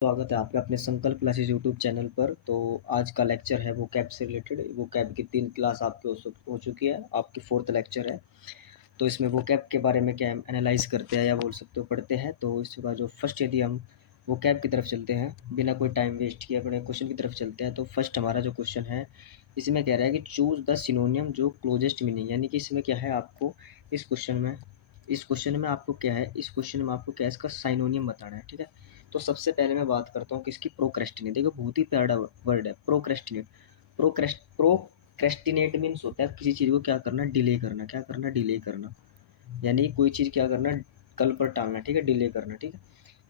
स्वागत है आपका अपने संकल्प क्लासेस यूट्यूब चैनल पर। तो आज का लेक्चर है वोकैब से रिलेटेड। वोकैब की 3 क्लास आपकी हो चुकी है, आपकी 4th लेक्चर है। तो इसमें वोकैब के बारे में क्या हम एनालाइज करते हैं या बोल सकते हो पढ़ते हैं। तो इसका जो फर्स्ट, यदि हम वोकैब की तरफ चलते हैं बिना कोई टाइम वेस्ट किए अपने क्वेश्चन की तरफ चलते हैं, तो फर्स्ट हमारा जो क्वेश्चन है इसमें कह रहा है कि चूज द सिनोनियम जो क्लोजेस्ट मीनिंग, यानी कि इसमें क्या है आपको इस क्वेश्चन में आपको क्या है, इस क्वेश्चन में आपको क्या है, इसका साइनोनियम बताना है। ठीक है, तो सबसे पहले मैं बात करता हूँ कि इसकी प्रोक्रेस्टिनेट। देखो बहुत ही प्यारा वर्ड है प्रोक्रेस्टिनेट। प्रोक्रेस्टिनेट मीन्स होता है किसी चीज़ को क्या करना, डिले करना। क्या करना, डिले करना, यानी कोई चीज़ क्या करना, कल पर टालना। ठीक है, डिले करना। ठीक है,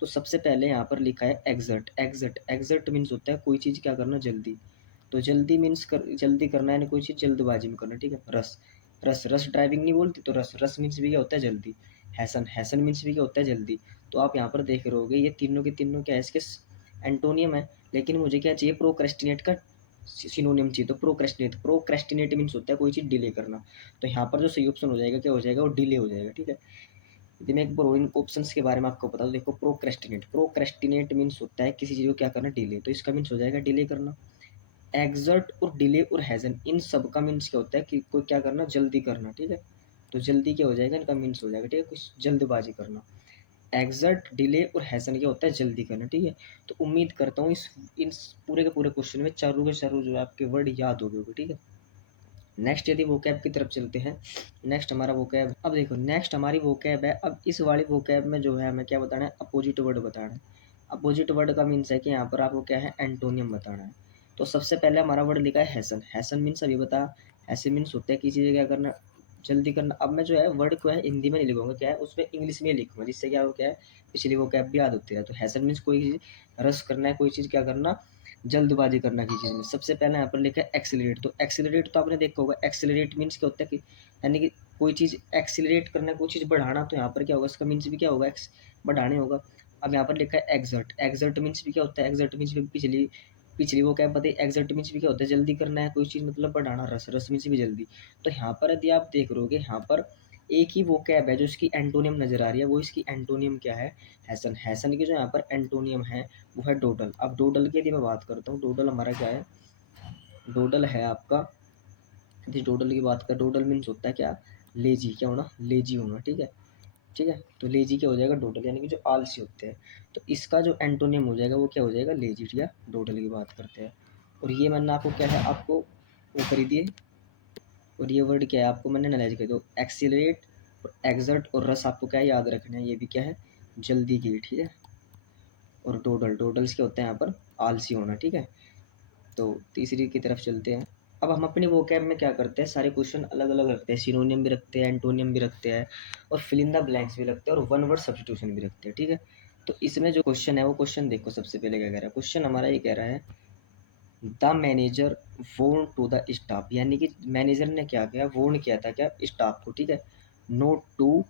तो सबसे पहले यहाँ पर लिखा है एग्जर्ट। एग्जर्ट मीन्स होता है कोई चीज़ क्या करना, जल्दी। तो जल्दी मीन्स जल्दी करना, यानी कोई चीज़ जल्दबाजी में करना। ठीक है, रस ड्राइविंग नहीं बोलती, तो रस मीन्स भी क्या होता है, जल्दी। हैसन मीन्स भी क्या होता है, जल्दी। तो आप यहाँ पर देख रहे होगे ये तीनों के तीनों क्या है, इसके एंटोनियम है। लेकिन मुझे क्या चाहिए, प्रोक्रेस्टिनेट का सिनोनियम चाहिए। तो प्रोक्रेस्टिनेट मीन्स होता है कोई चीज़ डिले करना। तो यहाँ पर जो सही ऑप्शन हो जाएगा, क्या हो जाएगा, वो डिले हो जाएगा। ठीक है, यदि मैं एक बार इन ऑप्शंस के बारे में आपको बता दूं, देखो प्रोक्रेस्टिनेट मीन्स होता है किसी चीज़ को क्या करना, डिले। तो इसका मीन्स हो जाएगा डिले करना। एग्जर्ट और डिले और हैजन, इन सब का मीन्स क्या होता है कि कोई क्या करना, जल्दी करना। ठीक है, तो जल्दी क्या हो जाएगा, इनका मीन्स हो जाएगा। ठीक है, कुछ जल्दबाजी करना। एग्जर्ट, डिले और हैसन क्या होता है, जल्दी करना। ठीक है, तो उम्मीद करता हूँ इस पूरे के पूरे क्वेश्चन में चारों के चारों जो आपके वर्ड याद हो गए होंगे। ठीक है, नेक्स्ट यदि वोकैब की तरफ चलते हैं। नेक्स्ट हमारा वोकैब, अब देखो नेक्स्ट हमारी वोकैब है। अब इस वाली वोकैब में जो है हमें क्या बताना है, अपोजिट वर्ड बताना है। अपोजिट वर्ड का मीन्स है कि यहाँ पर आपको क्या है, एंटोनियम बताना है। तो सबसे पहले हमारा वर्ड लिखा है हैसन। हैसन मीन्स अभी बता, ऐसे मीन्स होता है किसी चीज़ क्या करना, जल्दी करना। अब मैं जो है वर्ड को है हिंदी में नहीं लिखूंगा, क्या है उसमें इंग्लिश में लिखूंगा, जिससे क्या हो, क्या है पिछली वोकैब भी याद होती है। तो हैसन मीन्स कोई रस करना है, कोई चीज़ क्या करना, जल्दबाजी करना की चीज़ में। सबसे पहले यहाँ पर लिखा है एक्सिलरेट। तो एक्सिलरेट तो आपने देखा होगा, एक्सिलरेट मीन्स क्या होता है कि यानी कि कोई चीज़ एक्सिलरेट करना, कोई चीज़ बढ़ाना। तो यहाँ पर क्या होगा, इसका मीन्स भी क्या होगा, एक्स बढ़ाने होगा। अब यहाँ पर लिखा है एग्जर्ट। एग्जर्ट मीन्स भी क्या होता है, एग्जर्ट मीन्स भी पिछली पिछली वो क्या बताइए, एग्जर्ट मीन्स भी क्या होता है, जल्दी करना है कोई चीज़, मतलब बढ़ाना। रस मीन्स भी जल्दी। तो यहाँ पर यदि आप देख रहे यहाँ पर एक ही वो कैब है जो इसकी एंटोनियम नजर आ रही है, वो इसकी एंटोनियम क्या है, हैसन। हैसन की जो यहाँ पर एंटोनियम है वो है डोडल। अब डोडल की यदि मैं बात करता हूँ, डोडल हमारा क्या है, डोडल है आपका, यदि डोडल की बात कर, डोडल मीन्स होता है क्या, लेजी। क्या होना, लेजी होना। ठीक है, ठीक है, तो लेजी क्या हो जाएगा, डोडल, यानी कि जो आलसी होते हैं। तो इसका जो एंटोनियम हो जाएगा वो क्या हो जाएगा, लेजी। ठीक है, डोडल की बात करते हैं। और ये मैंने आपको क्या है, आपको वो खरीदिए। और ये वर्ड क्या है, आपको मैंने एनालाइज कर दो, एक्सीलरेट और एग्जर्ट और रस आपको क्या है, याद रखना है। ये भी क्या है, जल्दी की। ठीक है, और डोडल्स क्या होता है यहाँ पर, आलसी होना। ठीक है, तो तीसरी की तरफ चलते हैं। अब हम अपने वोकैब में क्या करते हैं, सारे क्वेश्चन अलग अलग रखते हैं। सिनोनियम भी रखते हैं, एंटोनियम भी रखते हैं, और फिल इन द ब्लैंक्स भी रखते हैं, और वन वर्ड सब्स्टिट्यूशन भी रखते हैं। ठीक है, तो इसमें जो क्वेश्चन है वो क्वेश्चन देखो, सबसे पहले क्या कह रहा है क्वेश्चन हमारा, ये कह रहा है द मैनेजर वोन टू द स्टाफ, यानी कि मैनेजर ने क्या किया, वोन किया था क्या, स्टाफ को। ठीक है, note to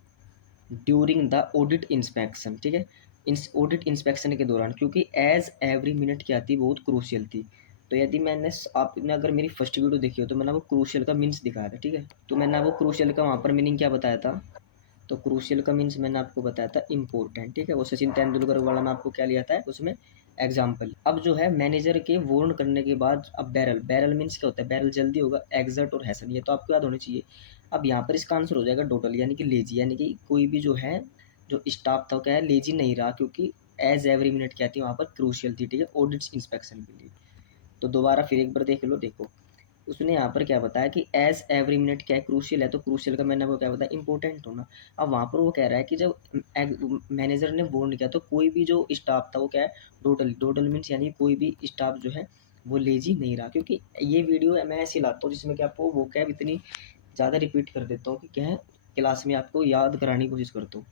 during the audit inspection. ठीक है, इस ऑडिट इंस्पेक्शन के दौरान, क्योंकि एज एवरी मिनट क्या थी, बहुत क्रूशियल थी। तो यदि आपने अगर मेरी फर्स्ट वीडियो देखी हो तो मैंने वो क्रूशियल का मीन्स दिखाया था। ठीक है, तो मैंने वो क्रूशियल का वहाँ पर मीनिंग क्या बताया था, तो क्रूशियल का मीन्स मैंने आपको बताया था इम्पोर्टेंट। ठीक है, वो सचिन तेंदुलकर वाला मैं आपको क्या लिया था उसमें एग्जाम्पल। अब जो है मैनेजर के वार्न करने के बाद, अब बैरल मीन्स क्या होता है, बैरल जल्दी होगा, एग्जर्ट और हैसन, ये तो आपको याद होनी चाहिए। अब यहाँ पर इसका आंसर हो जाएगा टोटल, यानी कि लेजी, यानी कि कोई भी जो है, जो स्टाफ था क्या है, लेजी नहीं रहा, क्योंकि एज एवरी मिनट क्या थी वहाँ पर क्रूशियल थी। ठीक है, ऑडिट इंस्पेक्शन के लिए। तो दोबारा फिर एक बार देख लो, देखो उसने यहाँ पर क्या बताया कि एज एवरी मिनट क्या है, क्रूशियल है। तो क्रूशियल का मैंने वो क्या बताया, इंपॉर्टेंट होना। अब वहाँ पर वो कह रहा है कि जब मैनेजर ने वार्न किया तो कोई भी जो स्टाफ था वो क्या है, डोडल मीन्स, यानी कोई भी स्टाफ जो है वो लेजी नहीं रहा। क्योंकि ये वीडियो मैं ऐसी लाता हूँ जिसमें कि आपको वो क्या इतनी ज़्यादा रिपीट कर देता हूँ कि क्या है, क्लास में आपको याद कराने की कोशिश करता हूँ।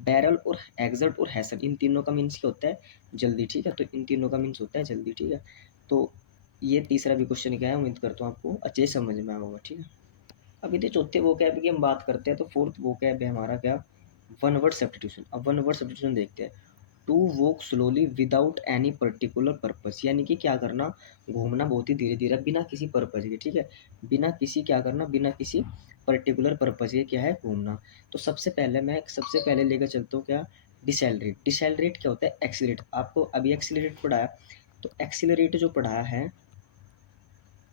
बैरल और एग्जर्ट और हैसन, इन तीनों का मीन्स क्या होता है, जल्दी। ठीक है, तो इन तीनों का मीन्स होता है जल्दी। ठीक है, तो ये तीसरा भी क्वेश्चन क्या है, उम्मीद करता हूँ आपको अच्छे से समझ में आया होगा। ठीक है, अब यदि चौथे वोकैब की हम बात करते हैं, तो फोर्थ वोकैब है हमारा क्या, वन वर्ड सब्स्टिट्यूशन। अब वन वर्ड सब्स्टिट्यूशन देखते हैं। To walk slowly without any particular purpose, यानी कि क्या करना, घूमना बहुत ही धीरे धीरे, बिना किसी पर्पज के। ठीक है, बिना किसी क्या करना, बिना किसी पर्टिकुलर पर्पज के क्या है, घूमना। तो सबसे पहले मैं सबसे पहले लेकर चलता हूँ क्या, डिसेलरेट, डिसेलरेट क्या होता है? एक्सीलरेट। आपको अभी एक्सीलरेट पढ़ा है, तो एक्सीलरेट जो पढ़ा है,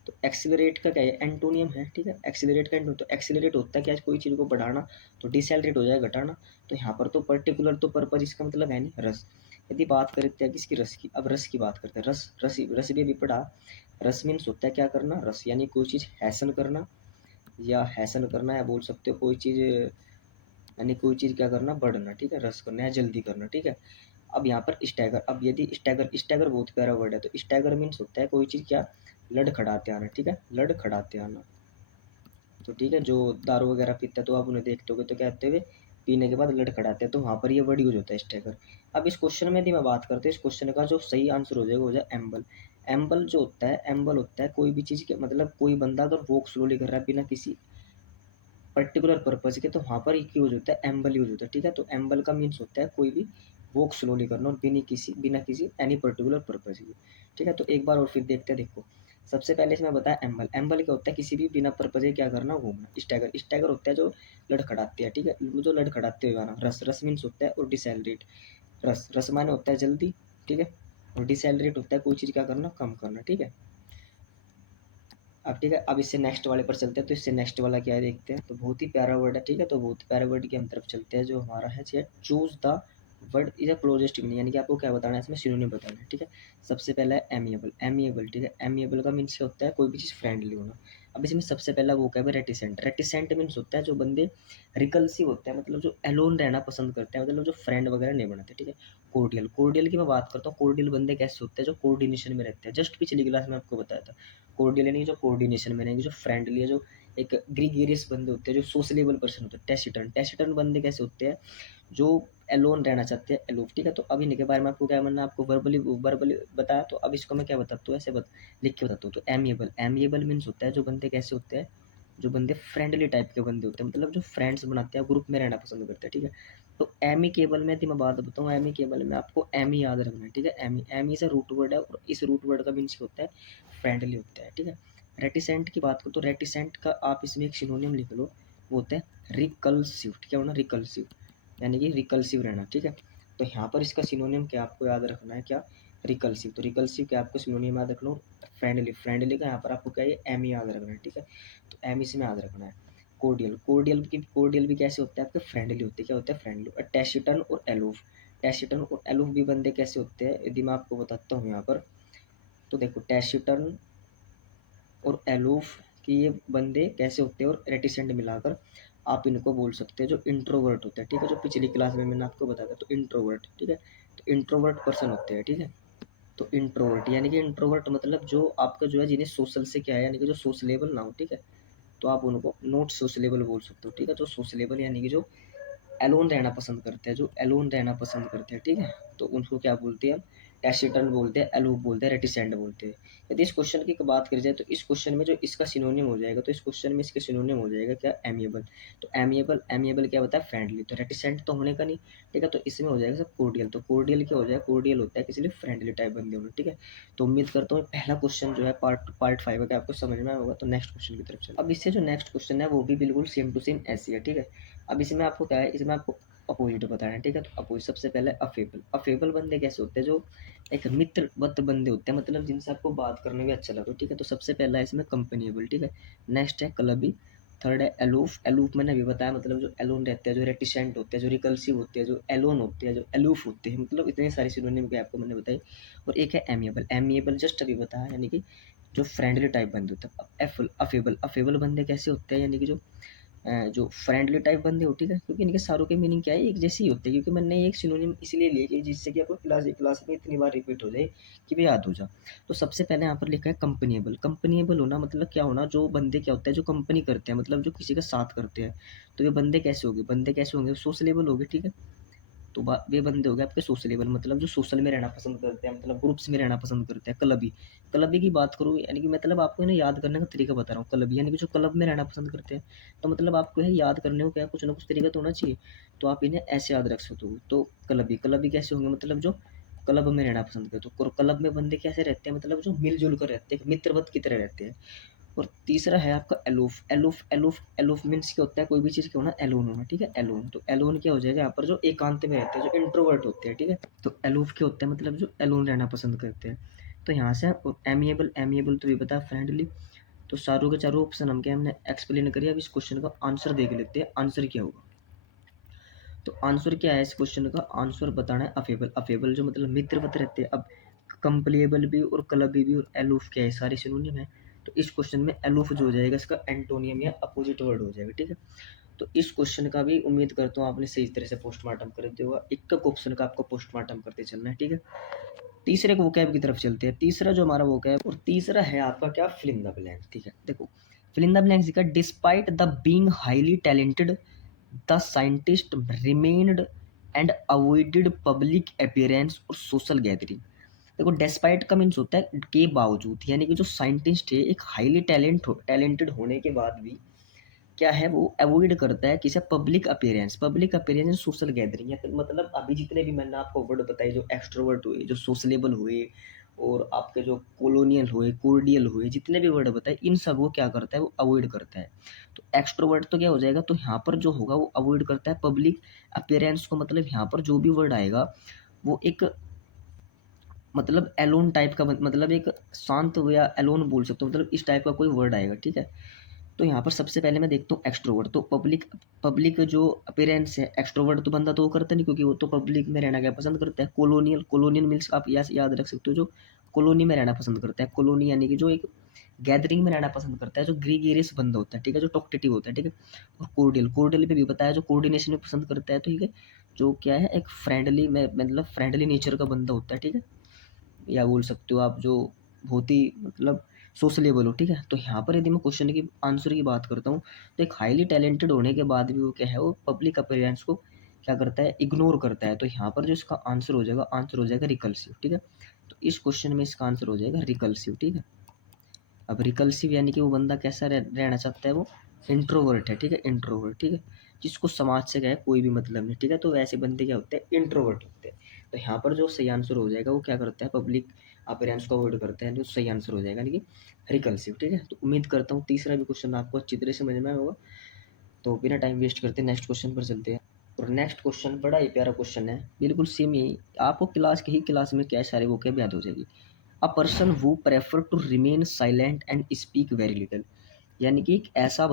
तो एक्सीलरेट का क्या है? एंटोनियम है, ठीक है। एक्सीलरेट का एंटोनियम, तो एक्सीलरेट होता है क्या? कोई चीज़ को बढ़ाना, तो डिसेलरेट हो जाएगा घटाना। तो यहाँ पर तो पर्टिकुलर तो पर्पज इसका मतलब है नहीं, रस। यदि बात करते हैं किसकी? रस की। अब रस की बात करते हैं, रस, रस, रस भी अभी पढ़ा। रस मीन्स होता है क्या करना? रस यानी कोई चीज़ हैसन करना, या हैसन करना, या बोल सकते हो कोई चीज़, यानी कोई चीज़ क्या करना? बढ़ना, ठीक है। रस करना या जल्दी करना, ठीक है। अब यहाँ पर स्टैगर, अब यदि स्टैगर, स्टैगर बहुत प्यारा वर्ड है, तो स्टैगर मीन्स होता है कोई चीज़ क्या? लड़खड़ाते आना, ठीक है, लड़खड़ाते आना। तो ठीक है, जो दारू वगैरह पीते हैं तो आप उन्हें देखते होगे तो क्या कहते हुए पीने के बाद लड़खड़ाते हैं, तो वहाँ पर ये वर्ड यूज होता है स्टैगर। अब इस क्वेश्चन में यदि मैं बात करते हैं, इस क्वेश्चन का जो सही आंसर हो जाएगा, हो जाए एम्बल। एम्बल जो होता है, एम्बल होता है कोई भी चीज़ के, मतलब कोई बंदा अगर वॉक स्लोली कर रहा है बिना किसी पर्टिकुलर पर्पज के, तो वहाँ पर एक यूज होता है, एम्बल यूज होता है, ठीक है। तो एम्बल का मीन्स होता है कोई भी वॉक स्लोली करना और बिना किसी एनी पर्टिकुलर पर्पज के, ठीक है। तो एक बार और फिर देखते हैं, देखो सबसे पहले इसमें बताया एम्बल। एम्बल क्या होता है? किसी भी बिना पर्पज के क्या करना? घूमना। स्टैगर, स्टैगर होता है जो लड़खड़ाते हैं, ठीक है, जो लड़खड़ाते हुए आना। रस, रस मीन्स होता है, और डिसेलरेट, रस, रस माने होता है जल्दी, ठीक है, और डिसेलरेट होता है कोई चीज़ क्या करना? कम करना, ठीक है। अब ठीक है, अब इससे नेक्स्ट वाले पर चलते हैं, तो इससे नेक्स्ट वाला क्या है देखते हैं। तो बहुत ही प्यारा वर्ड है, ठीक है, तो बहुत प्यारा वर्ड की हम तरफ चलते हैं, जो हमारा है choose the word is a closest meaning, यानी कि आपको क्या बताना है इसमें? सिनोनिम बताना है, ठीक है। सबसे पहला है एमिएबल, एमिएबल, ठीक है। एमिएबल का मीन्स क्या होता है? कोई भी चीज़ फ्रेंडली होना। अब इसमें सबसे पहला वो क्या है? रेटिसेंट, रेटिसेंट मीन्स होता है जो बंदे रिकल्सिव होते हैं, मतलब जो एलोन रहना पसंद करते हैं, मतलब जो फ्रेंड वगैरह नहीं बनाते, ठीक है। कोर्डियल, कोर्डियल की मैं बात करता हूँ, कोर्डियल बंदे कैसे होते हैं? जो कोऑर्डिनेशन में रहते हैं। जस्ट पिछली क्लास में आपको बताया था, कोर्डियल यानी जो कोऑर्डिनेशन में रहेंगे, जो फ्रेंडली है, जो एक ग्रीगेरियस बंदे होते हैं, जो सोशलेबल पर्सन होते हैं। टैसिटर्न, टैसिटर्न बंदे कैसे होते हैं? जो एलोन रहना चाहते हैं, एलोफ, ठीक है। तो अब इनके बारे में आपको क्या मानना है? आपको वर्बली वर्बली बताया, तो अब इसको मैं क्या बताता हूँ? ऐसे लिख के बताता हूँ। तो एमिएबल, एमिएबल मीन्स होता है जो बंदे कैसे होते हैं? जो बंदे फ्रेंडली टाइप के बंदे होते हैं, मतलब जो फ्रेंड्स बनाते हैं, ग्रुप में रहना पसंद करते हैं, ठीक है। तो एमिकेबल में यदि मैं बात बताऊँ, एमिकेबल में आपको एमी याद रखना है, ठीक है। एमी, एमी से रूट वर्ड है, और इस रूट वर्ड का मीन्स होता है फ्रेंडली होता है, ठीक है। रेटिसेंट की बात करो, तो रेटिसेंट का आप इसमें एक सिनोनियम लिख लो, वो होता है रिकल्सिव, ठीक है ना, रिकल्सिव, यानी कि रिकल्सिव रहना, ठीक है। तो यहाँ पर इसका सिनोनियम क्या आपको याद रखना है? क्या? रिकल्सिव। तो रिकल्सिव क्या आपको सिनोनियम याद रख लो? फ्रेंडली, फ्रेंडली का यहाँ पर आपको क्या है? एमी याद रखना है, ठीक है। तो एम इसमें याद रखना है। कोर्डियल, कोर्डियल भी कैसे होता है? आपके फ्रेंडली होते हैं, क्या होता है? फ्रेंडली। और टैशिटन और एलूफ, टैशिटन और एलूफ भी बंदे कैसे होते हैं? यदि मैं आपको बताता हूँ यहाँ पर, तो देखो टैशिटन और एलूफ कि ये बंदे कैसे होते हैं, और रेटिसेंट मिलाकर आप इनको बोल सकते हैं जो इंट्रोवर्ट होते हैं, ठीक है। जो पिछली क्लास में मैंने आपको बताया था, तो इंट्रोवर्ट, ठीक है। तो इंट्रोवर्ट पर्सन होते हैं, ठीक है। तो इंट्रोवर्ट यानी कि इंट्रोवर्ट मतलब जो आपका जो है, जिन्हें सोशल से क्या है, यानी कि जो सोशलेबल ना हो, ठीक है। तो आप उनको नॉट सोशलेबल बोल सकते हो, ठीक है। तो सोशलेबल यानी कि जो एलोन रहना पसंद करते हैं, जो एलोन रहना पसंद करते हैं, ठीक है। तो उनको क्या बोलते हैं? टैसिटर्न बोलते हैं, एलूफ बोलते हैं, रेटिसेंट बोलते हैं। यदि इस क्वेश्चन की बात करी जाए, तो इस क्वेश्चन में जो इसका सिनोनिम हो जाएगा, तो इस क्वेश्चन में इसके सिनोनिम हो जाएगा क्या? एमिएबल। तो एमिएबल, एमिएबल क्या होता है? फ्रेंडली। तो रेटिसेंट तो होने का नहीं, ठीक है। तो इसमें हो जाएगा सब कोर्डियल। तो कोर्डियल क्या हो जाएगा? कोर्डियल होता है किसी लिए फ्रेंडली टाइप बंदे होना, ठीक है। तो उम्मीद करता हूँ पहला क्वेश्चन जो है पार्ट 5 का आपको समझ में आया होगा। तो नेक्स्ट क्वेश्चन की तरफ चलो। अब इससे जो नेक्स्ट क्वेश्चन है वो भी बिल्कुल सेम टू सेम ऐसी है, ठीक है। अब इसमें आपको क्या है? इसमें आपको अपोजिट बताना है, ठीक है। तो अपोजिट सबसे पहले अफेबल, अफेबल बंदे कैसे होते हैं? जो एक मित्रवत बंदे होते हैं, मतलब जिनसे आपको बात करने में अच्छा लगता है, ठीक है। तो सबसे पहला है इसमें कंपेनिएबल, ठीक है। नेक्स्ट है क्लबी, थर्ड है एलूफ, एलूफ मैंने अभी बताया, मतलब जो एलोन रहते हैं, जो रेटिसेंट होते हैं, जो रिकल्सिव होते हैं, जो एलोन होते हैं, जो एलूफ होते हैं, मतलब इतने सारे सिनोनिम के आपको मैंने बताई। और एक है एमिएबल, एमिएबल जस्ट अभी बताया, यानी कि जो फ्रेंडली टाइप बंदे होते हैं। अफेबल, अफेबल बंदे कैसे होते हैं? यानी कि जो फ्रेंडली टाइप बंदे हो, ठीक है। क्योंकि इनके सारों के मीनिंग क्या है? एक जैसे ही होते हैं, क्योंकि मैंने एक सिनोनिम इसलिए लिया कि जिससे कि आपको क्लास में इतनी बार रिपीट हो जाए कि भी याद हो जाए। तो सबसे पहले यहाँ पर लिखा है कंपनीएबल, कंपनीएबल होना मतलब क्या होना? जो बंदे क्या होता है? जो कंपनी करते हैं, मतलब जो किसी का साथ करते हैं। तो ये बंदे कैसे होंगे? बंदे कैसे होंगे? सोशलेबल होंगे, ठीक है। तो वे बंदे हो गए आपके सोशलेबल, मतलब जो सोशल में रहना पसंद करते हैं, मतलब ग्रुप्स में रहना पसंद करते हैं। क्लबी, क्लबी की बात करूँ, यानी कि मतलब आपको इन्हें याद करने का तरीका बता रहा हूँ। क्लबी यानी कि जो क्लब में रहना पसंद करते हैं, तो मतलब आपको यह याद करने को क्या कुछ ना कुछ तरीका तो होना चाहिए। तो आप इन्हें ऐसे याद रख सकते हो। तो क्लबी, क्लबी कैसे होंगे? मतलब जो क्लब में रहना पसंद करते हो। तो क्लब में बंदे कैसे रहते हैं? मतलब जो मिलजुल कर रहते हैं, मित्रवत की तरह रहते हैं। और तीसरा है आपका एलोफ। एलोफ एलोफ एलोफ मीन्स क्या होता है, कोई भी चीज़ क्या होना, एलोन होना, ठीक है, एलोन। तो एलोन क्या हो जाएगा यहाँ पर, जो एकांत में रहते हैं, जो इंट्रोवर्ट होते हैं, ठीक है। तो एलोफ क्या होता है, मतलब जो एलोन रहना पसंद करते हैं। तो यहाँ से एमिएबल, एमिएबल तो ये पता है, फ्रेंडली। तो चारों के चारों ऑप्शन हम क्या हमने एक्सप्लेन करिए। अब इस क्वेश्चन का आंसर देख लेते हैं, आंसर क्या होगा। तो आंसर क्या है इस क्वेश्चन का, आंसर बताना है अफेबल। अफेबल जो मतलब मित्रवत रहते हैं। अब कंप्लेबल भी और क्लबी भी और एलूफ क्या है, सारे सिनोनिम है। तो इस क्वेश्चन में एलूफ जो हो जाएगा इसका एंटोनियम या अपोजिट वर्ड हो जाएगा, ठीक है। तो इस क्वेश्चन का भी उम्मीद करता हूँ आपने सही तरह से पोस्टमार्टम कर दिया होगा। एक क्वेश्चन का आपको पोस्टमार्टम करते चलना है, ठीक है। तीसरे वोकैब की तरफ चलते हैं। तीसरा जो हमारा वोकैब, और तीसरा है आपका क्या, फिल इन द ब्लैंक, ठीक है। देखो फिल इन द ब्लैंक का, despite the being highly talented the scientist remained and avoided public appearance और सोशल गैदरिंग। देखो डेस्पाइट का मीन्स होता है के बावजूद, यानी कि जो साइंटिस्ट है एक हाईली टैलेंटेड होने के बाद भी क्या है, वो अवॉइड करता है किसे, पब्लिक अपीयरेंस सोशल गैदरिंग। तो मतलब अभी जितने भी मैंने आपको वर्ड बताए, जो एक्सट्रोवर्ट हुए, जो सोशलेबल हुए, और आपके जो कॉलोनियल हुए, कोर्डियल हुए, जितने भी वर्ड बताए, इन सब वो क्या करता है, वो अवॉइड करता है। तो एक्सट्रोवर्ट तो क्या हो जाएगा, तो यहाँ पर जो होगा वो अवॉइड करता है पब्लिक अपीयरेंस को। मतलब यहाँ पर जो भी वर्ड आएगा वो एक मतलब एलोन टाइप का, मतलब एक शांत या एलोन बोल सकते हो, मतलब इस टाइप का कोई वर्ड आएगा, ठीक है। तो यहाँ पर सबसे पहले मैं देखता हूँ एक्सट्रोवर्ट। तो पब्लिक पब्लिक जो अपीयरेंस है, एक्सट्रोवर्ट तो बंदा तो वो करता नहीं, क्योंकि वो तो पब्लिक में रहना क्या पसंद करता है। कॉलोनियल, कॉलोनियल मीन्स आप याद रख सकते हो, जो कॉलोनी में रहना पसंद करता है। कॉलोनी यानी कि जो एक गैदरिंग में रहना पसंद करता है, जो ग्रीगेरियस बंदा होता है, ठीक है, जो टॉक्टेटिव होता है, ठीक है। और कोर्डियल, कोर्डियल पे भी बताया, जो कोऑर्डिनेशन में पसंद करता है, तो ठीक है, जो क्या है एक फ्रेंडली में, मतलब फ्रेंडली नेचर का बंदा होता है, ठीक है। या बोल सकते हो आप जो बहुत ही मतलब सोशलेबल हो, ठीक है। तो यहाँ पर यदि मैं क्वेश्चन की आंसर की बात करता हूँ, तो एक हाईली टैलेंटेड होने के बाद भी वो क्या है, वो पब्लिक अपीयरेंस को क्या करता है, इग्नोर करता है। तो यहाँ पर जो इसका आंसर हो जाएगा, आंसर हो जाएगा रिकल्सिव, ठीक है। तो इस क्वेश्चन में इसका आंसर हो जाएगा रिकल्सिव, ठीक है। अब रिकल्सिव यानी कि वो बंदा कैसा रहना चाहता है, वो इंट्रोवर्ट है, ठीक है, इंट्रोवर्ट, ठीक है। जिसको समाज से क्या है कोई भी मतलब नहीं, ठीक है। तो वैसे बंदे क्या होते हैं, इंट्रोवर्ट होते हैं। तो यहाँ पर जो सही आंसर हो जाएगा वो क्या करता है, पब्लिक अपीयरेंस को अवॉइड करता है, जो सही आंसर हो जाएगा, यानी कि रिकल्सिव, ठीक है। तो उम्मीद करता हूँ तीसरा भी क्वेश्चन आपको अच्छी तरह से समझ में आया होगा। तो बिना टाइम वेस्ट करते नेक्स्ट क्वेश्चन पर चलते हैं। और नेक्स्ट क्वेश्चन बड़ा ही प्यारा क्वेश्चन है, बिल्कुल सेम ही आपको क्लास के ही क्लास में क्या सारे वो क्या याद हो जाएगी। A person who prefer to remain silent and speak very little, यानी कि एक ऐसा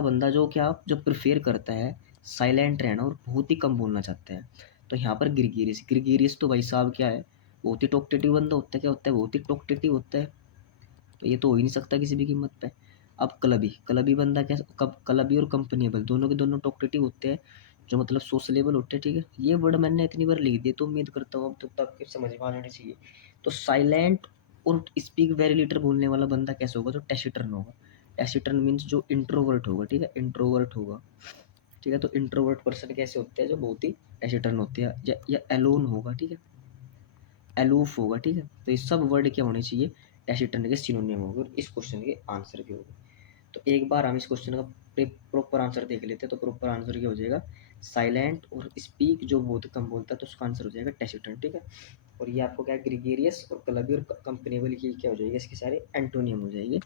बंदा जो क्या जो प्रेफर करता है साइलेंट रहना और बहुत ही कम बोलना चाहता है। तो यहाँ पर ग्रिगेरियस, ग्रिगेरियस तो भाई साहब क्या है, बहुत ही टॉक्टेटिव बंदा होता है, क्या होता है, बहुत ही टॉक्टेटिव होता है। तो ये तो हो ही नहीं सकता किसी भी कीमत पे। अब क्लबी, क्लबी बंदा क्या, कब क्लबी और कंपनीबल दोनों के दोनों टॉक्टेटिव होते हैं, जो मतलब सोशलेबल होते हैं, ठीक है। ये वर्ड मैंने इतनी बार लिख दिए, तो उम्मीद करता हूँ अब तक के समझ में आ जानी चाहिए। तो साइलेंट और स्पीक वेरी लिटिल बोलने वाला बंदा कैसे होगा, जो टैसिटर्न होगा। टैसिटर्न मीन्स जो इंट्रोवर्ट होगा, ठीक है, इंट्रोवर्ट होगा, ठीक है। तो इंट्रोवर्ट पर्सन कैसे होते हैं, जो बहुत ही टैसिटर्न होते हैं, या एलोन होगा, ठीक है, एलूफ होगा, ठीक है। तो ये सब वर्ड क्या होने चाहिए, टैसिटर्न के सिनोनिम होंगे, और इस क्वेश्चन के आंसर भी होंगे। तो एक बार हम इस क्वेश्चन का प्रॉपर आंसर देख लेते हैं। तो प्रॉपर आंसर क्या हो जाएगा, साइलेंट और स्पीक जो बहुत कम बोलता है, तो उसका आंसर हो जाएगा टैसिटर्न, ठीक है। और ये आपको क्या, ग्रीगेरियस और क्लबी और कंपनेबल की क्या हो जाएगी, इसके सारे एंटोनियम हो जाएंगे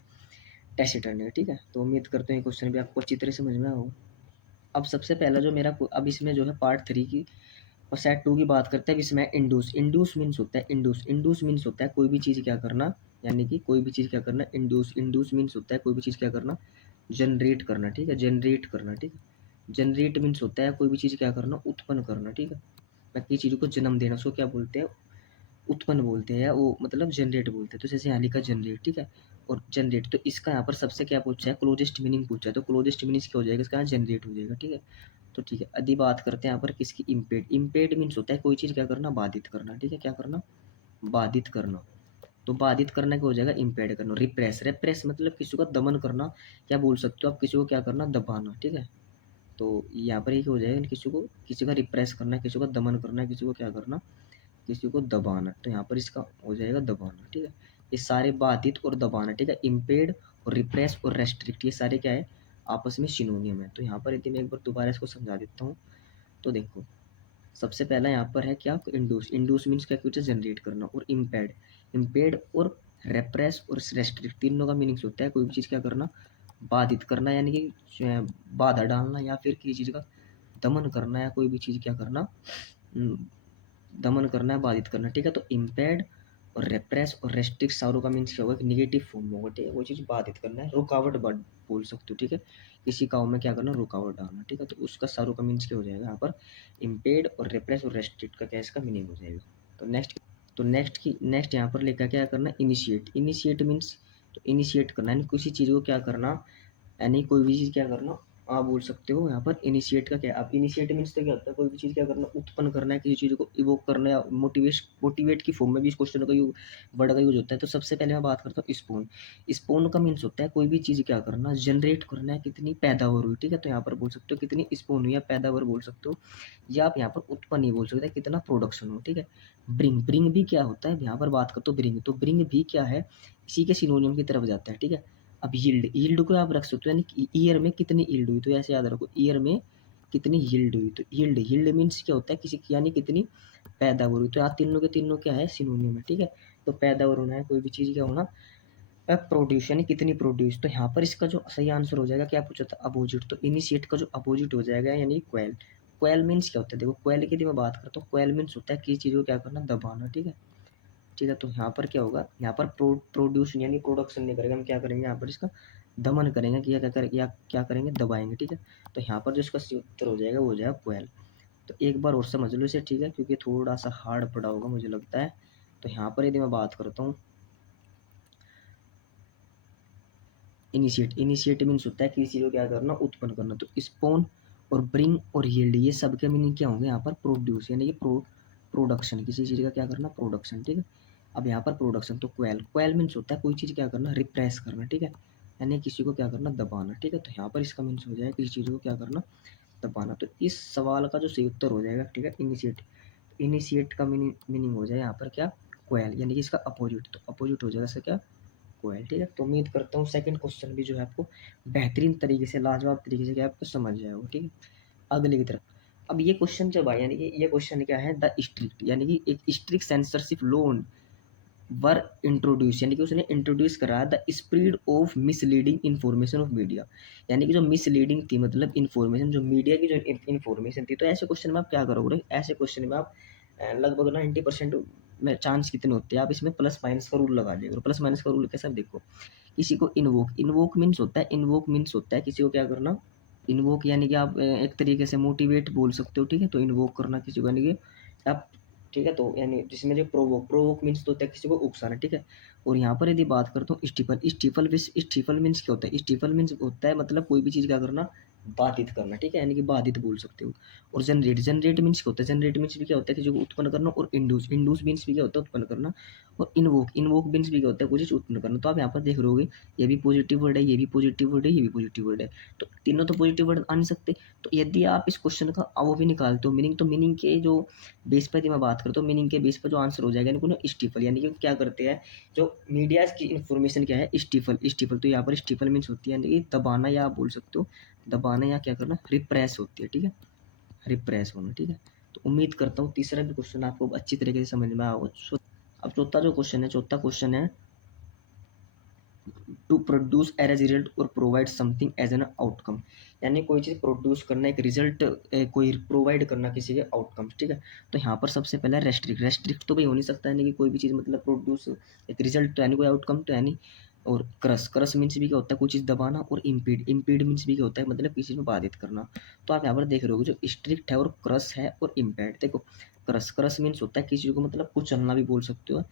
टैसिटर्न है, ठीक है। तो उम्मीद करते हैं क्वेश्चन भी आपको अच्छी तरह समझ में आया। अब सबसे पहला जो मेरा, अब इसमें जो है पार्ट 3 की और सेट 2 की बात करते हैं, जिसमें इंड्यूस। इंड्यूस मीन्स होता है, इंड्यूस मीन्स होता है कोई भी चीज़ क्या करना, यानी कि कोई भी चीज़ क्या करना, इंड्यूस मीन्स होता है कोई भी चीज़ क्या करना, जनरेट करना, ठीक है, जनरेट करना, ठीक है। जनरेट मीन्स होता है कोई भी चीज़ क्या करना, उत्पन्न करना, ठीक है। बाकी चीज़ों को जन्म देना, उसको क्या बोलते हैं, उत्पन्न बोलते हैं, या वो मतलब जनरेट बोलते हैं। तो जैसे यहाँ लिखा जनरेट, ठीक है, और जनरेट, तो इसका यहाँ पर सबसे क्या पूछा है, क्लोजेस्ट मीनिंग पूछा है। तो क्लोजेस्ट मीनिंग क्या हो जाएगा, इसका यहाँ जनरेट हो जाएगा, ठीक है। तो ठीक है, अभी बात करते हैं यहाँ पर किसकी, इम्पेड। इम्पेड मीन्स होता है कोई चीज़ क्या करना, बाधित करना, ठीक है, क्या करना, बाधित करना। तो बाधित करना क्या हो जाएगा, इम्पेड करना। रिप्रेस, रिप्रेस मतलब किसी का दमन करना, क्या बोल सकते हो आप, किसी को क्या करना, दबाना, ठीक है। तो यहाँ पर एक हो जाएगा, किसी का रिप्रेस करना, किसी का दमन करना, किसी को क्या करना, किसी को दबाना। तो यहाँ पर इसका हो जाएगा दबाना, ठीक है। ये सारे बाधित और दबाना, ठीक है, इम्पेड और रिप्रेस और रेस्ट्रिक्ट, ये सारे क्या है, आपस में सिनोनियम है। तो यहाँ पर यदि मैं एक बार दोबारा इसको समझा देता हूँ, तो देखो सबसे पहला यहाँ पर है क्या, इंड्यूस। इंड्यूस मीन्स क्या होता है, जनरेट करना। और इम्पेड, इम्पेड और रेप्रेस और रेस्ट्रिक्ट, तीनों का मीनिंग्स होता है कोई भी चीज़ क्या करना, बाधित करना, यानी कि बाधा डालना, या फिर किसी चीज़ का दमन करना, या कोई भी चीज़ क्या करना, दमन करना है, बाधित करना, ठीक है। तो इम्पेड और रेप्रेस और रेस्ट्रिक्ट सारों का मीन्स क्या होगा, निगेटिव फॉर्म होगा, ठीक है। वो चीज़ बाधित करना है, रुकावट बोल सकते हो, ठीक है। किसी काम में क्या करना, रुकावट डालना, ठीक है। तो उसका सारों का मीन्स क्या हो जाएगा यहाँ पर, इम्पेड और रेप्रेस और रेस्ट्रिक्ट का क्या इसका मीनिंग हो जाएगा। तो नेक्स्ट यहाँ पर लेकर क्या करना, इनिशिएट। इनिशिएट मीन्स, तो इनिशिएट करना यानी किसी चीज़ को क्या करना, यानी कोई भी चीज़ क्या करना, आप बोल सकते हो यहाँ पर इनिशिएट का क्या, आप इनिशिएट मीन्स तो क्या होता है, कोई भी चीज़ क्या करना, उत्पन्न करना है, किसी चीज़ को इवोक करना है, मोटिवेट की फॉर्म में भी इस क्वेश्चन का यूज, वर्ड का यूज होता है। तो सबसे पहले मैं बात करता हूँ स्पोन। स्पोन का मीन्स होता है कोई भी चीज़ क्या करना, जनरेट करना है, कितनी पैदावार हुई, ठीक है। तो यहाँ पर बोल सकते हो कितनी स्पोन हुई, या पैदावार बोल सकते हो, या आप यहाँ पर उत्पन्न ही बोल सकते हैं, कितना प्रोडक्शन हो, ठीक है। ब्रिंग, ब्रिंग भी क्या होता है, यहाँ पर बात करते हो ब्रिंग, तो ब्रिंग भी क्या है, इसी के सिनोनियम की तरफ जाता है, ठीक है। अब यील्ड, यील्ड को आप रख सकते हो यानी कि ईयर में कितनी यील्ड हुई, तो ऐसे याद रखो, ईयर में कितनी यील्ड हुई। तो यील्ड, यील्ड मीन्स क्या होता है, किसी की यानी कितनी पैदावार हुई। तो यहाँ तीनों के तीनों क्या है, सिनोनियम है, ठीक है। तो पैदावार होना है, कोई भी चीज़ क्या होना, प्रोड्यूस यानी कितनी प्रोड्यूस। तो यहाँ पर इसका जो सही आंसर हो जाएगा, क्या पूछा था, अपोजिट। तो इनिशिएट का जो अपोजिट हो जाएगा यानी क्वेल। क्वेल मीन्स क्या होता है, देखो क्वेल की यदि मैं बात करता हूँ, क्वेल मीन्स होता है किसी चीज़ को क्या करना, दबाना, ठीक है। ठीक है, तो यहाँ पर क्या होगा, यहाँ पर प्रोड्यूस यानी प्रोडक्शन नहीं करेंगे हम, क्या करेंगे यहाँ पर इसका दमन करेंगे, कि या क्या करेंगे, या क्या करेंगे, दबाएंगे, ठीक है। तो यहाँ पर जो इसका सही उत्तर हो जाएगा वो हो जाएगा क्वेल। तो एक बार और समझ लो इसे, ठीक है, क्योंकि थोड़ा सा हार्ड पड़ा होगा मुझे लगता है। तो यहाँ पर यदि मैं बात करता हूँ, इनिशिएट, इनिशिएट मीन्स होता है किसी को क्या करना, उत्पन्न करना। तो स्पोन और ब्रिंग और यील्ड, ये सब के मीनिंग क्या होंगे यहाँ पर, प्रोड्यूस यानी कि प्रोडक्शन, किसी चीज़ का क्या करना, प्रोडक्शन, ठीक है। अब यहाँ पर प्रोडक्शन, तो क्वेल, क्वेल मीन्स होता है कोई चीज़ क्या करना, रिप्रेस करना, ठीक है, यानी किसी को क्या करना, दबाना, ठीक है। तो यहाँ पर इसका मीन्स हो जाएगा किसी चीज़ को क्या करना, दबाना। तो इस सवाल का जो सही उत्तर हो जाएगा, ठीक है, इनिशिएट। इनिशिएट का मीनिंग हो जाए यहाँ पर क्या, क्वेल, यानी कि इसका अपोजिट। तो अपोजिट हो जाएगा इसका क्या, क्वेल, ठीक है। तो उम्मीद करता हूँ सेकंड क्वेश्चन भी जो है आपको बेहतरीन तरीके से, लाजवाब तरीके से क्या आपको समझ जाएगा, ठीक है। अगले की तरफ, अब ये क्वेश्चन जब आया, यानी कि ये क्वेश्चन क्या है, द स्ट्रिक्ट, यानी कि एक स्ट्रिक्ट सेंसरशिप लॉ वर इंट्रोड्यूस, यानी कि उसने इंट्रोड्यूस करा the spread of misleading information of media, यानी कि जो मिसलीडिंग थी, मतलब इन्फॉर्मेशन, जो मीडिया की जो इन्फॉर्मेशन थी। तो ऐसे क्वेश्चन में आप क्या करोगे, ऐसे क्वेश्चन में आप लगभग 90% में चांस कितने होते हैं, आप इसमें प्लस माइनस का रूल लगा देगा। प्लस माइनस का रूल कैसे, आप देखो, किसी को इन्वोक, इन्वोक मीन्स होता है, इन्वोक मीन्स होता है किसी को क्या करना, इन्वोक यानी कि आप एक तरीके से मोटिवेट बोल सकते हो, ठीक है। तो इन्वोक करना किसी को, यानी कि आप, ठीक है। तो यानी जिसमें जो प्रोवोक, प्रोवोक मीन्स तो होता है किसी को उकसाना, ठीक है। और यहाँ पर यदि बात करता हूँ स्टीफल, स्टीफल स्टीफल मीन्स क्या होता है, स्टीफल मीन्स होता है मतलब कोई भी चीज़ क्या करना, बाधित करना, ठीक है, यानी कि बाधित बोल सकते हो। और जनरेट, जनरेट मीन्स क्या होता है, जनरेट मीन्स भी क्या होता है किसी को उत्पन्न करना। और इंड्यूस, इंड्यूस मीन्स भी क्या होता है, उत्पन्न करना। और इन्वोक, इन्वोक मीन्स भी क्या होता है, कुछ चीज़ उत्पन्न करना। तो आप यहाँ पर देख रहोगे, ये भी पॉजिटिव वर्ड है, ये भी पॉजिटिव वर्ड है, ये भी पॉजिटिव वर्ड है। तो तीनों तो पॉजिटिव वर्ड आ नहीं सकते। तो यदि आप इस क्वेश्चन का वो भी निकालते हो मीनिंग, तो मीनिंग के जो बेस पर यदि मैं बात करता हूँ, मीनिंग के बेस पर जो आंसर हो जाएगा, यानी कि स्टीफल, यानी कि क्या करते हैं, जो मीडिया की इन्फॉर्मेशन क्या है, स्टीफल, स्टीफल। तो यहाँ पर स्टीफल मीन्स होती है, यानी कि दबाना, या आप बोल सकते हो दबाना, या क्या करना, रिप्रेस होती है, ठीक है, रिप्रेस होना, ठीक है। तो उम्मीद करता हूँ तीसरा भी क्वेश्चन आपको अच्छी तरीके से समझ में आया होगा। अब चौथा जो क्वेश्चन है, चौथा क्वेश्चन है, to produce as a result और provide something as an outcome, यानी कोई चीज़ प्रोड्यूस करना, एक रिजल्ट कोई प्रोवाइड करना किसी के आउटकम, ठीक है। तो यहाँ पर सबसे पहले रेस्ट्रिक्ट, रेस्ट्रिक्ट तो भाई हो नहीं सकता, यानी कि कोई भी चीज़ मतलब प्रोड्यूस, एक रिजल्ट तो यानी कोई आउटकम तो यानी। और क्रस, क्रस मीन्स भी क्या होता है, कोई चीज़ दबाना। और इम्पीड, इम्पीड मीन्स भी क्या होता है, मतलब किसी चीज़ में बाधित करना। तो आप यहाँ पर देख रहे हो जो स्ट्रिक्ट है और क्रस है और इम्पैड, देखो क्रस, क्रस मीन्स होता है किसी को मतलब कुचलना भी बोल सकते हो,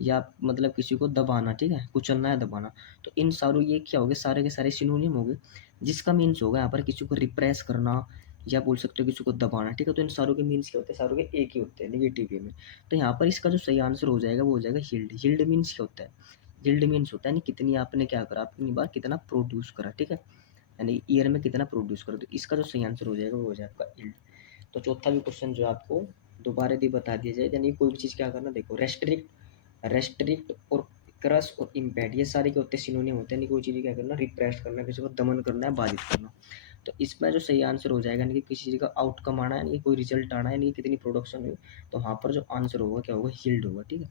या मतलब किसी को दबाना, ठीक है, कुचलना या दबाना। तो इन सारों ये क्या हो गए, सारे के सारे सिनोनियम हो गए, जिसका मीन्स होगा यहाँ पर किसी को रिप्रेस करना, या बोल सकते हो किसी को दबाना, ठीक है। तो इन सारों के मीन्स क्या होते हैं, सारों के एक ही होते हैं नेगेटिव वे में। तो यहाँ पर इसका जो सही आंसर हो जाएगा वो हो जाएगा यील्ड। यील्ड मीन्स क्या होता है, यील्ड मीन्स होता है यानी कितनी आपने क्या करा, अपनी बार कितना प्रोड्यूस करा, ठीक है, यानी ईयर में कितना प्रोड्यूस करा। तो इसका जो सही आंसर हो जाएगा वो हो जाएगा आपका यील्ड। तो चौथा भी क्वेश्चन जो आपको दोबारा भी बता दिया जाए, यानी कोई भी चीज़ क्या करना, देखो रेस्ट्रिक्ट, रेस्ट्रिक्ट और क्रश और इम्पैड, ये सारे क्या होते हैं, सिनोनियम होते हैं, यानी कोई चीज़ क्या करना, रिप्रेस करना, किसी को दमन करना है, बाधित करना। तो इसमें जो सही आंसर हो जाएगा यानी कि किसी चीज़ का आउटकम आना है, यानी कि कोई रिजल्ट आना है, यानी कि कितनी प्रोडक्शन हुई, तो वहाँ पर जो आंसर होगा क्या होगा, यील्ड होगा। ठीक है,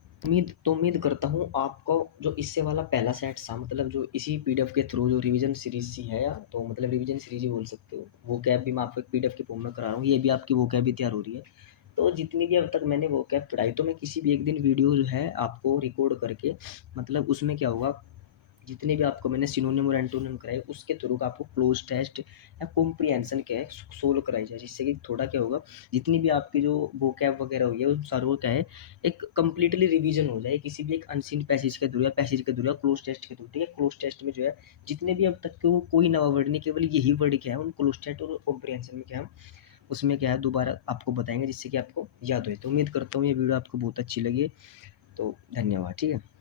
उम्मीद करता हूँ आपको जो इससे वाला पहला सेट था, मतलब जो इसी पीडीएफ के थ्रू जो रिवीजन सीरीज सी है, या तो मतलब रिवीजन सीरीज ही बोल सकते हो, वो कैब भी मैं आपको एक पीडीएफ के फॉर्म में करा रहा हूँ, ये भी आपकी वो कैब भी तैयार हो रही है। तो जितनी भी अब तक मैंने वो कैब पढ़ाई, तो मैं किसी भी एक दिन वीडियो जो है आपको रिकॉर्ड करके, मतलब उसमें क्या होगा, जितने भी आपको मैंने सिनोनिम और एंटोनिम कराए, उसके थ्रू आपको क्लोज टेस्ट या कॉम्प्रिहेंशन क्या है सोल्व कराई जाए, जिससे कि थोड़ा क्या होगा, जितनी भी आपकी जो वोकैब वगैरह हुई है उन सारों क्या है, एक कंप्लीटली रिवीजन हो जाए किसी भी एक अनसीन पैसेज के थ्रू या पैसेज के थ्रू या क्लोज टेस्ट के थ्रू। ठीक है, क्लोज टेस्ट में जो है जितने भी अब तक के वो कोई नवा वर्ड नहीं, केवल यही वर्ड क्या है उन क्लोज टेस्ट और कॉम्प्रिहेंशन में क्या है, उसमें क्या है दोबारा आपको बताएंगे, जिससे कि आपको याद हो। तो उम्मीद करता हूँ ये वीडियो आपको बहुत अच्छी लगी है। तो धन्यवाद। ठीक है।